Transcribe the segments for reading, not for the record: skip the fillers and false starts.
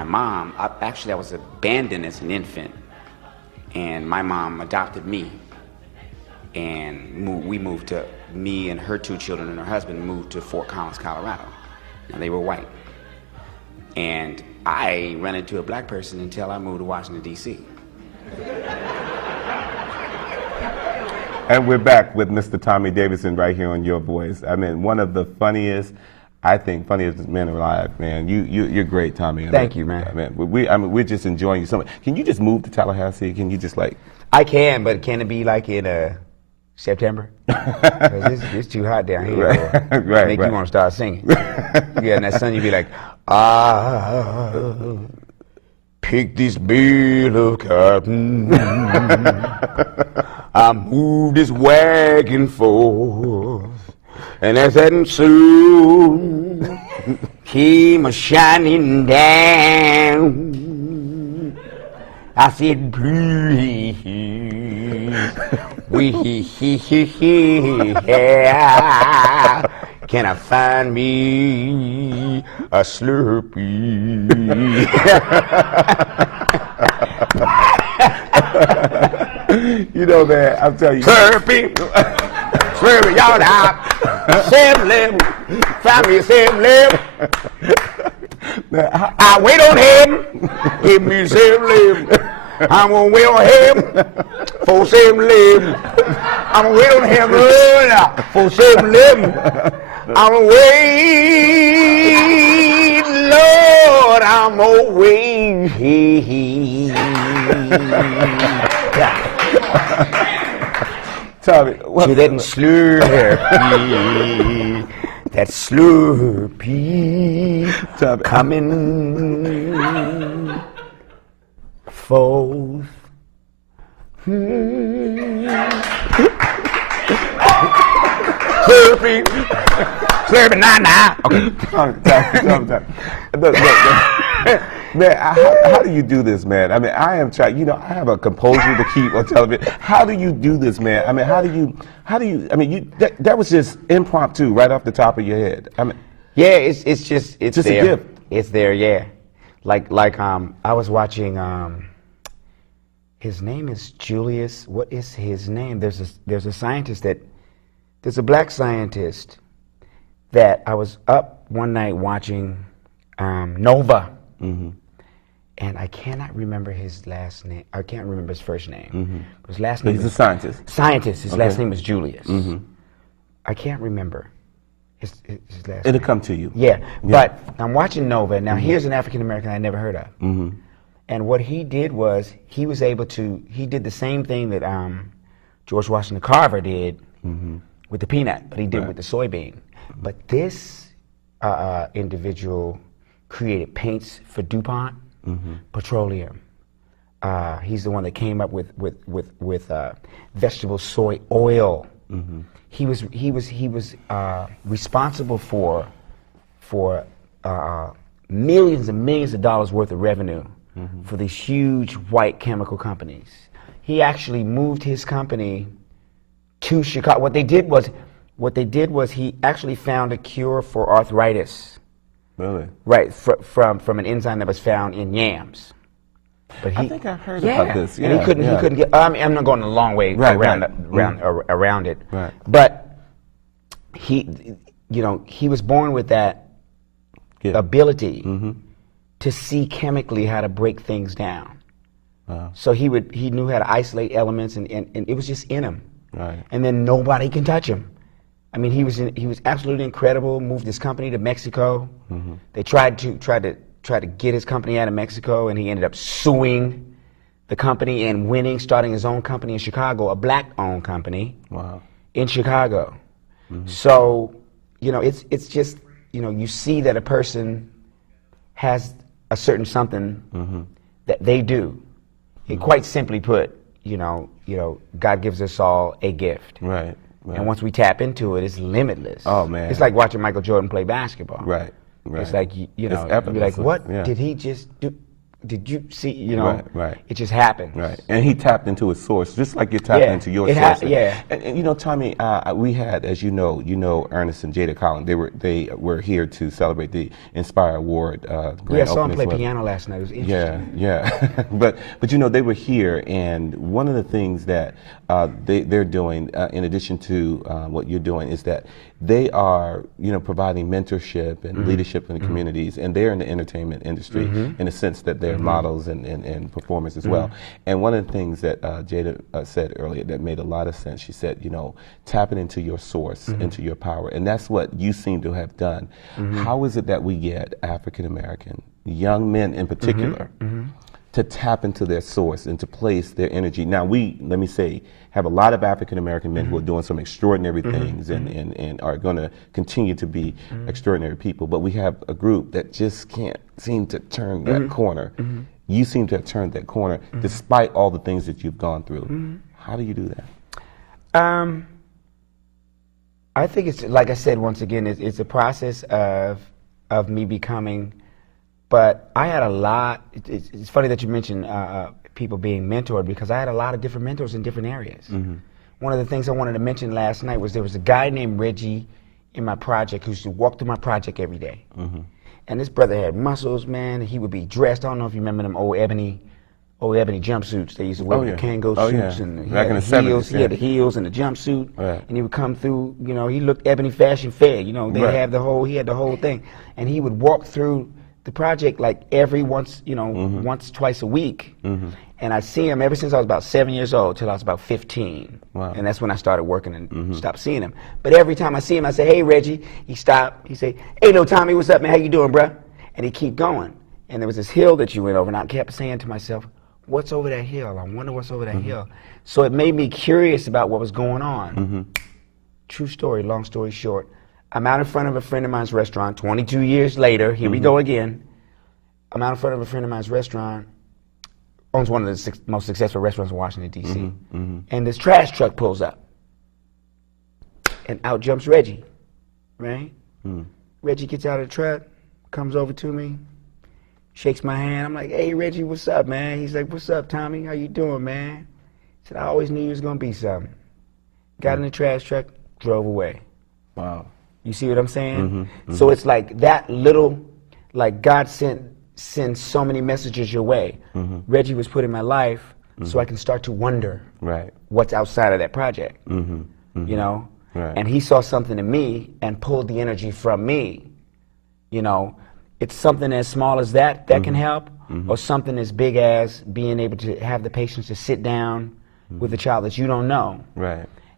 my mom, actually I was abandoned as an infant, and my mom adopted me, and me and her 2 children and her husband moved to Fort Collins, Colorado. Now they were white. And I ran into a black person until I moved to Washington, D.C. And we're back with Mr. Tommy Davidson right here on Your Voice. I mean, one of the funniest men alive, man. You're great, Tommy. Thank you, man. We're just enjoying you so much. Can you just move to Tallahassee? Can you just like? I can, but can it be like in September? Because it's too hot down here. Right. Make you want to start singing. Yeah, and that sun, you be like, pick this bale of cotton. I move this wagon forth, and as that soon came a shining down. I said, please, can I find me a Slurpee? You know, man, I'm telling you. Slurpee, Slurpee, y'all now. 7-Eleven, find me a 7-Eleven. I wait on him, give me 7-Eleven. I'm gonna wait on him for 7-Eleven. I'm gonna wait on him for 7-Eleven. I'm gonna wait, Lord, I'm gonna wait. Tommy, to that Slurpee, that Slurpee coming forth. Slurpee, Slurpee, nah. Okay. Look. Man, how do you do this, man? I mean, I am trying. You know, I have a composure to keep on television. How do you do this, man? I mean, how do you? I mean, that was just impromptu, right off the top of your head. I mean, yeah, it's just there. A gift. It's there, yeah. Like I was watching. His name is Julius. What is his name? There's a scientist there's a black scientist that I was up one night watching Nova. Mm-hmm. And I cannot remember his last name. I can't remember his first name. Mm-hmm. His last name. He's a scientist. Scientist. His last name is Julius. Mm-hmm. I can't remember his last name. It'll come to you. Yeah. But I'm watching Nova. Now, here's an African American I never heard of. Mm-hmm. And what he did was he did the same thing that George Washington Carver did with the peanut, but he did with the soybean. But this individual created paints for DuPont, petroleum. He's the one that came up with vegetable soy oil. Mm-hmm. He was responsible for millions and millions of dollars worth of revenue for these huge white chemical companies. He actually moved his company to Chicago. What they did was he actually found a cure for arthritis. Really? Right, from an enzyme that was found in yams. But I think I've heard about this. Yeah, and he couldn't get. I mean, I'm not going a long way around it. Right. But he was born with that ability to see chemically how to break things down. Wow. So he knew how to isolate elements, and it was just in him. Right. And then nobody can touch him. I mean, he was absolutely incredible. Moved his company to Mexico. Mm-hmm. They tried to get his company out of Mexico, and he ended up suing the company and winning, starting his own company in Chicago, a black-owned company. Wow. In Chicago. Mm-hmm. So, it's just, you see that a person has a certain something that they do. And quite simply put, God gives us all a gift. Right. And once we tap into it, it's limitless. Oh, man. It's like watching Michael Jordan play basketball. Right. It's like, you'd be like, what did he just do? did you see, you know, right. it just happened. Right, and he tapped into his source, just like you're tapping into your source. And you know, Tommy, we had, as you know, Ernest and Jada Collins. They were here to celebrate the Inspire Award. I saw him play piano last night. It was interesting. Yeah. but you know, they were here, and one of the things that they're doing, in addition to what you're doing, is that they are, you know, providing mentorship and leadership in the communities, and they're in the entertainment industry in the sense that they're models and performers as well. And one of the things that Jada said earlier that made a lot of sense, she said, you know, tapping into your source, into your power, and that's what you seem to have done. How is it that we get African American, young men in particular, to tap into their source and to place their energy? Now let me say, have a lot of African American men who are doing some extraordinary things and are going to continue to be extraordinary people, but we have a group that just can't seem to turn that corner. You seem to have turned that corner despite all the things that you've gone through. How do you do that? I think it's, like I said, once again, it's a process of me becoming, but I had a lot, it's funny that you mentioned people being mentored, because I had a lot of different mentors in different areas. One of the things I wanted to mention last night was there was a guy named Reggie in my project who used to walk through my project every day. And this brother had muscles, man. He would be dressed, I don't know if you remember them old ebony jumpsuits they used to wear, with the Kango suits, and he had the heels. He had the heels and the jumpsuit, and he would come through. You know, he looked Ebony Fashion Fair. You know, they have the whole. He had the whole thing, and he would walk through the project like every once, twice a week. And I see him ever since I was about 7 years old till I was about 15. And that's when I started working and stopped seeing him. But every time I see him, I say, "Hey, Reggie." He stop. He say, "Hey, little Tommy, what's up, man? How you doing, bruh?" And he keep going. And there was this hill that you went over, and I kept saying to myself, "What's over that hill? I wonder what's over that hill." So it made me curious about what was going on. True story, long story short. I'm out in front of a friend of mine's restaurant 22 years later. Here we go again. I'm out in front of a friend of mine's restaurant. Owns one of the most successful restaurants in Washington, D.C. And this trash truck pulls up. And out jumps Reggie, right? Reggie gets out of the truck, comes over to me, shakes my hand. I'm like, "Hey, Reggie, what's up, man?" He's like, "What's up, Tommy? How you doing, man?" He said, "I always knew you was going to be something." Got in the trash truck, drove away. Wow. You see what I'm saying? So it's like that little, like God sends so many messages your way. Reggie was put in my life so I can start to wonder what's outside of that project. You know? And he saw something in me and pulled the energy from me. You know, it's something as small as that can help, or something as big as being able to have the patience to sit down with a child that you don't know,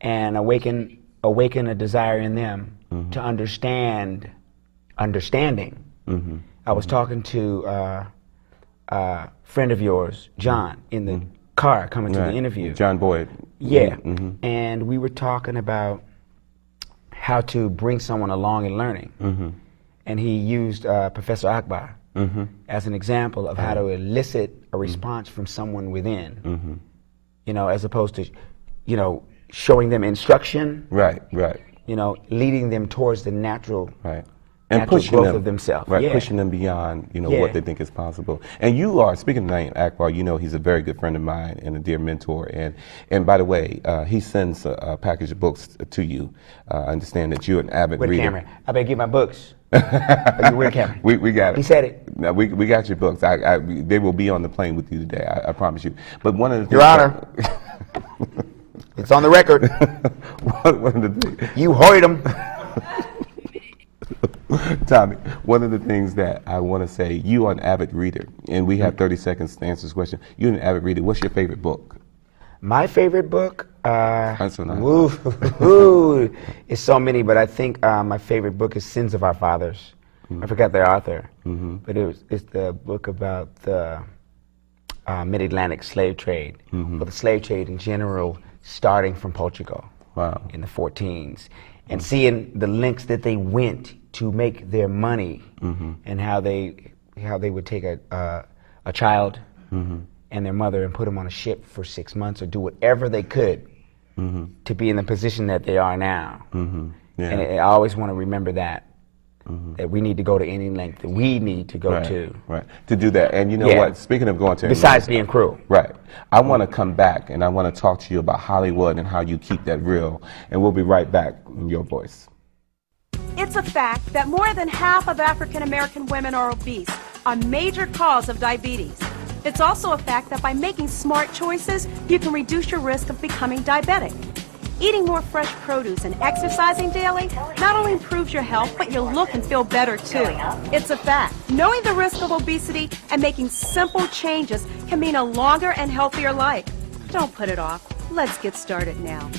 and awaken a desire in them to understanding. I was talking to a friend of yours, John, in the car coming to the interview. John Boyd. Yeah, and we were talking about how to bring someone along in learning. And he used Professor Akbar as an example of how to elicit a response from someone within, you know, as opposed to, you know, showing them instruction, you know, leading them towards the natural and pushing growth them of themselves, pushing them beyond, you know, what they think is possible. And you are, speaking of Naeem Akbar, you know, he's a very good friend of mine and a dear mentor. And by the way, he sends a package of books to you. I understand that you're an avid reader. Cameron, I better get my books. Where Cameron? We got it. He said it. No, we got your books. They will be on the plane with you today. I promise you. But one of the things, Your Honor, it's on the record. one of the things, you heard him. Tommy, one of the things that I want to say, you are an avid reader, and we have 30 seconds to answer this question. You're an avid reader. What's your favorite book? My favorite book? That's so nice. It's so many, but I think my favorite book is Sins of Our Fathers. I forgot the author, but it's the book about the mid-Atlantic slave trade, or the slave trade in general, starting from Portugal in the 14s, and seeing the lengths that they went to make their money, and how they would take a child and their mother and put them on a ship for 6 months, or do whatever they could to be in the position that they are now. And I always want to remember that. that we need to go to any length that we need to go to. Right. To do that. And you know Yeah. what? Speaking of going to Besides being cruel. Right. I want to come back and I want to talk to you about Hollywood and how you keep that real. And we'll be right back in your voice. It's a fact that more than half of African American women are obese, a major cause of diabetes. It's also a fact that by making smart choices, you can reduce your risk of becoming diabetic. Eating more fresh produce and exercising daily not only improves your health, but you'll look and feel better too. It's a fact. Knowing the risk of obesity and making simple changes can mean a longer and healthier life. Don't put it off. Let's get started now.